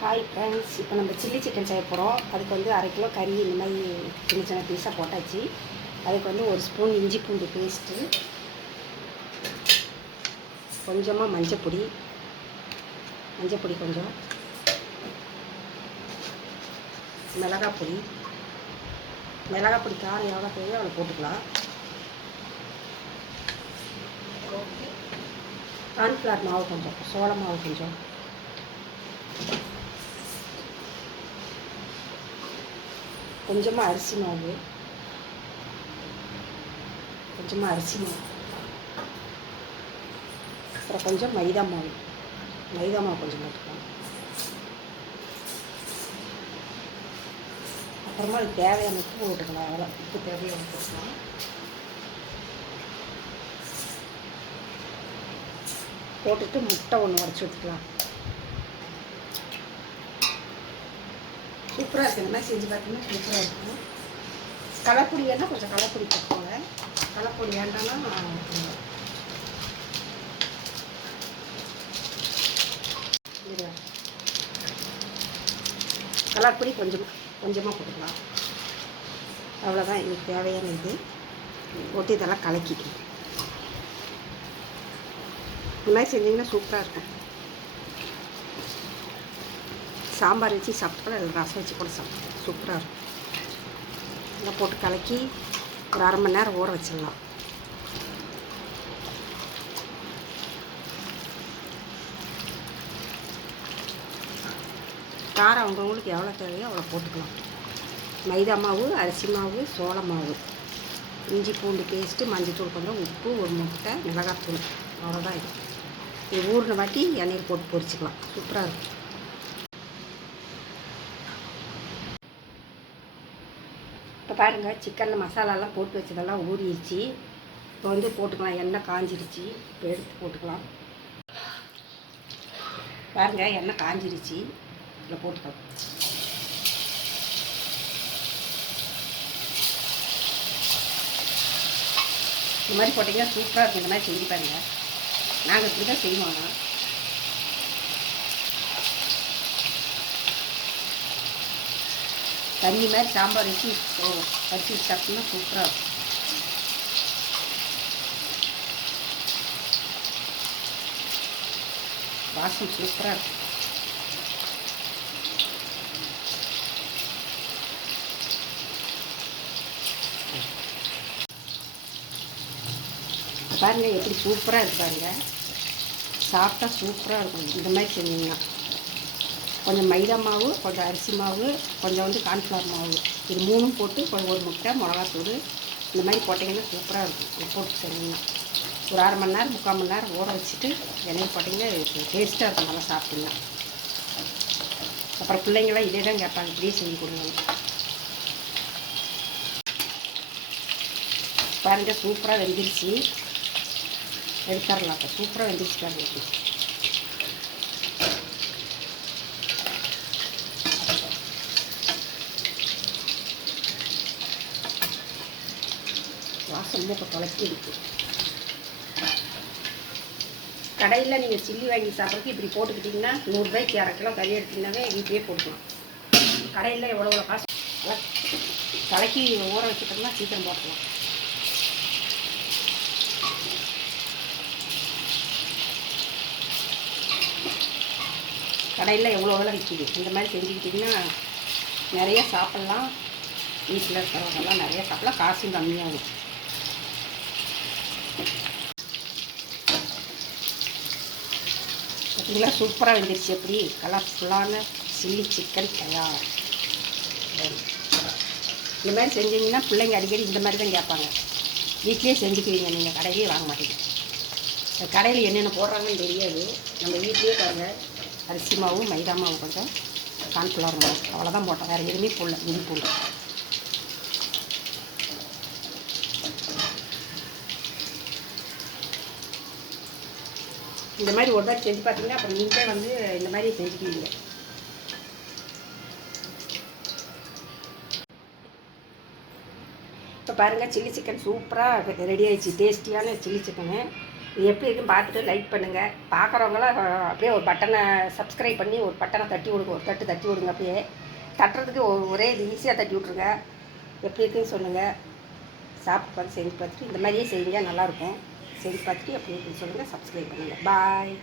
Hi friends இப்போ நம்ம chilli chicken செய்ய போகிறோம் அதுக்கு வந்து அரை கிலோ கறி இந்த மாதிரி சின்ன சின்ன பீஸாக போட்டாச்சு. அதுக்கு வந்து ஒரு ஸ்பூன் இஞ்சி பூண்டு பேஸ்ட்டு கொஞ்சமாக மஞ்சப்பொடி. மஞ்சப்பொடி கொஞ்சம். மிளகா பொடி மிளகா பொடி காரம் எவ்வளோ தேவையோ அவ்வளோ போட்டுக்கலாம். கார்ன்ஃப்ளவர் மாவு கொஞ்சம். சோள மாவு கொஞ்சம். கொஞ்சமாக அரிசி மாவு. கொஞ்சமாக அரிசி மாவு. அப்புறம் கொஞ்சம் மைதா மாவு. மைதா மாவு கொஞ்சம் போட்டுக்கலாம். அப்புறமா அதுக்கு தேவையான உப்பு போட்டுக்கலாம். அவ்வளோ உப்பு தேவையான போட்டுக்கலாம். போட்டுட்டு முட்டை ஒன்று உடச்சி விட்டுக்கலாம் சூப்பராக இருக்குது இந்த மாதிரி செஞ்சு பார்த்தீங்கன்னா சூப்பராக இருக்கும். களைப்பொடி வேணால் கொஞ்சம் களைப்பொடி போட்டுக்கோங்க. களைப்பொடி வேண்டாம்னா இது கலர்பொடி கொஞ்சம் கொஞ்சமாக போட்டுக்கலாம். அவ்வளோதான் எனக்கு தேவையான இது. போட்டு இதெல்லாம் கலக்கிக்கணும் இந்த மாதிரி செஞ்சிங்கன்னா சூப்பராக இருக்கும். சாம்பார் வச்சு சாப்பிட்டாலும் அதில் ரசம் வச்சு கூட சாப்பிட்டோம் சூப்பராக இருக்கும். இதெல்லாம் போட்டு கலக்கி ஒரு அரை மணி நேரம் ஊற வச்சிடலாம். காரம் அவங்கவுங்களுக்கு எவ்வளோ தேவையோ அவ்வளோ போட்டுக்கலாம். மைதா மாவு அரிசி மாவு சோள மாவு. இஞ்சி பூண்டு பேஸ்ட்டு மஞ்சத்தூள் கொஞ்சம் உப்பு ஒரு முட்டை மிளகாத்தூள். அவ்வளோதான் இது. இது ஊறின வாட்டி எண்ணெயில் போட்டு பொரிச்சிக்கலாம். சூப்பராக இருக்கும். பாருங்கள் சிக்கனில் மசாலாலாம் போட்டு வச்சதெல்லாம் ஊறிடுச்சு. இப்போ வந்து போட்டுக்கலாம் எண்ணெய் காஞ்சிருச்சு இப்போ எடுத்து போட்டுக்கலாம். பாருங்கள் எண்ணெய் காஞ்சிருச்சு இதில் போட்டுக்கலாம். இந்த மாதிரி போட்டிங்கன்னா சூப்பராக இருக்கும். இந்த மாதிரி செஞ்சு பாருங்கள் நாங்கள் இப்படி தான் செய்வோம் ஆனால் தண்ணி மாதிரி சாம்பார் வச்சு கடிச்சு வச்சு சாப்பிட்டோம்னா சூப்பராக இருக்கும். வாசம் சூப்பராக இருக்கும். பாருங்க எப்படி சூப்பராக இருப்பாருங்க சாப்பிட்டா சூப்பராக இருக்கும். இந்த மாதிரி செஞ்சீங்கன்னா. கொஞ்சம் மைதா மாவு கொஞ்சம் அரிசி மாவு கொஞ்சம் வந்து கார்ன்ஃப்ளவர் மாவு. இது மூணும் போட்டு கொஞ்சம் ஒரு முட்டை மிளகாத்தூள் இந்த மாதிரி போட்டிங்கன்னா சூப்பராக இருக்கும். போட்டு செஞ்சீங்கன்னா ஒரு அரை மணி நேரம் முக்கால் மணி நேரம் ஊற வச்சுட்டு எண்ணெய் போட்டிங்கன்னா டேஸ்ட்டாக இருக்கும் நல்லா சாப்பிட்டீங்கன்னா. அப்புறம் பிள்ளைங்களாம் இதே தான் கேட்பாங்க இப்படியே செஞ்சு கொடுங்க பாருங்கள் சூப்பராக வெந்துருச்சு. எடுத்துடலாம் அப்போ சூப்பராக வெந்துருச்சு பாருங்கள் வாசம் மூக்க தொலைச்சி இருக்கு. கடையில் நீங்கள் சில்லி வாங்கி சாப்பிட்றதுக்கு இப்படி போட்டுக்கிட்டிங்கன்னா நூறுரூவாய்க்கு அரை கிலோ கறி எடுத்திங்கனாவே வீட்டிலே போட்டுக்கலாம். கடையில் எவ்வளோ எவ்வளோ காசு தலைக்கு ஊற வச்சுட்டோம்னா சீக்கிரம் போட்டுக்கலாம். கடையில் எவ்வளோ எவ்வளோ விற்கிது இந்த மாதிரி செஞ்சுக்கிட்டிங்கன்னா நிறைய சாப்பிட்லாம். வீட்டில் இருக்கிறவங்கெல்லாம் நிறைய சாப்பிட்லாம். காசும் கம்மியாகும். பார்த்தீங்களா? சூப்பராக வந்துருச்சு எப்படி? கலர்ஃபுல்லான சில்லி சிக்கன் தயார். இந்த மாதிரி செஞ்சீங்கன்னா பிள்ளைங்க அடிக்கடி இந்த மாதிரி தான் கேட்பாங்க. வீட்லேயே செஞ்சுக்குவீங்க நீங்கள் கடையிலே வாங்க மாட்டீங்க. கடையில் என்னென்ன போடுறாங்கன்னு தெரியாது. நம்ம வீட்லேயே பாருங்கள் அரிசி மாவு மைதா மாவு கொஞ்சம் கார்ன்ஃப்ளவர் மாவு. அவ்வளோதான் போட்டோம். வேறு எதுவுமே போடல இஞ்சி இந்த மாதிரி ஒரு தான் செஞ்சு பார்த்தீங்கன்னா அப்புறம் நீங்களே வந்து இந்த மாதிரி செஞ்சுக்குவீங்க. இப்போ பாருங்கள் சில்லி சிக்கன் சூப்பராக ரெடி ஆயிடுச்சு. டேஸ்டியான சில்லி சிக்கனு. இது எப்படி இருக்குன்னு பார்த்துட்டு லைக் பண்ணுங்கள் பார்க்குறவங்களாம் அப்படியே ஒரு பட்டனை சப்ஸ்கிரைப் பண்ணி ஒரு பட்டனை தட்டி விடுங்க. ஒரு தட்டு தட்டி விடுங்க அப்படியே. தட்டுறதுக்கு ஒ- ஒரே இது ஈஸியாக தட்டி விட்ருங்க எப்படி இருக்குன்னு சொல்லுங்கள் சாப்பிட்டு பார்த்து செஞ்சு பார்த்துட்டு இந்த மாதிரியே செய்யுங்க நல்லாயிருக்கும் சரி பார்த்துட்டு அப்படின்னு சொல்லுங்கள் சப்ஸ்கிரைப் பண்ணுங்கள் பாய்